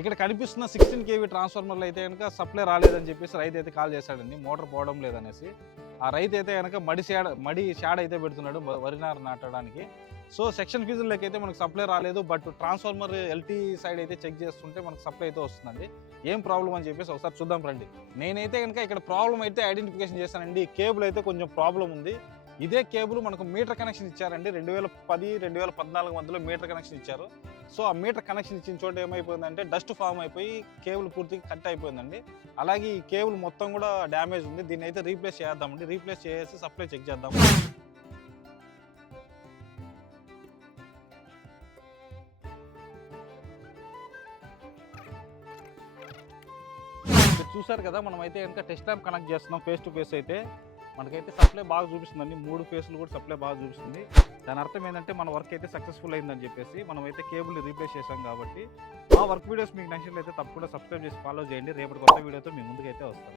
ఇక్కడ కనిపిస్తున్న sixteen KV ట్రాన్స్ఫార్మర్లు అయితే కనుక సప్లై రాలేదని చెప్పేసి రైతు అయితే కాల్ చేశాడండి. మోటార్ పోవడం లేదనేసి. ఆ రైతు అయితే కనుక మడి షాడ్ మడి షాడ్ అయితే పెడుతున్నాడు వ- వరి నాటడానికి. సో సెక్షన్ ఫీజులకి అయితే మనకు సప్లై రాలేదు. బట్ ట్రాన్స్ఫార్మర్ ఎల్టీ సైడ్ అయితే చెక్ చేస్తుంటే మనకు సప్లై అయితే వస్తుందండి. ఏం ప్రాబ్లం అని చెప్పేసి ఒకసారి చూద్దాం రండి. నేనైతే కనుక ఇక్కడ ప్రాబ్లం అయితే ఐడెంటిఫికేషన్ చేశానండి. కేబుల్ అయితే కొంచెం ప్రాబ్లం ఉంది. ఇదే కేబుల్ మనకు మీటర్ కనెక్షన్ ఇచ్చారండి. రెండు వేల పది రెండు వేల పద్నాలుగు మధ్యలో మీటర్ కనెక్షన్ ఇచ్చారు. సో ఆ మీటర్ కనెక్షన్ ఇచ్చిన చోట ఏమైపోయిందంటే డస్ట్ ఫామ్ అయిపోయి కేబుల్ పూర్తిగా కట్ అయిపోయిందండి. అలాగే ఈ కేబుల్ మొత్తం కూడా డ్యామేజ్ ఉంది. దీన్ని అయితే రీప్లేస్ చేద్దామండి. రీప్లేస్ చేసి సప్లై చెక్ చేద్దాం. చూసారు కదా మనం అయితే కనుక టెస్ట్ ల్యాంప్ కనెక్ట్ చేస్తున్నాం. ఫేస్ టు ఫేస్ అయితే. మనకైతే సప్లై బాగా చూపిస్తుందండి. మూడు ఫేస్లు కూడా సప్లై బాగా చూపిస్తుంది. దాని అర్థం ఏంటంటే మన వర్క్ అయితే సక్సెస్ఫుల్ అయిందని చెప్పేసి మనం అయితే కేబుల్ని రీప్లేస్ చేసాం కాబట్టి ఆ వర్క్ వీడియోస్ మీకు నచ్చినట్లయితే తప్పకుండా సబ్స్క్రైబ్ చేసి ఫాలో చేయండి. రేపటి కొత్త వీడియోతో మీ ముందుకైతే వస్తాం.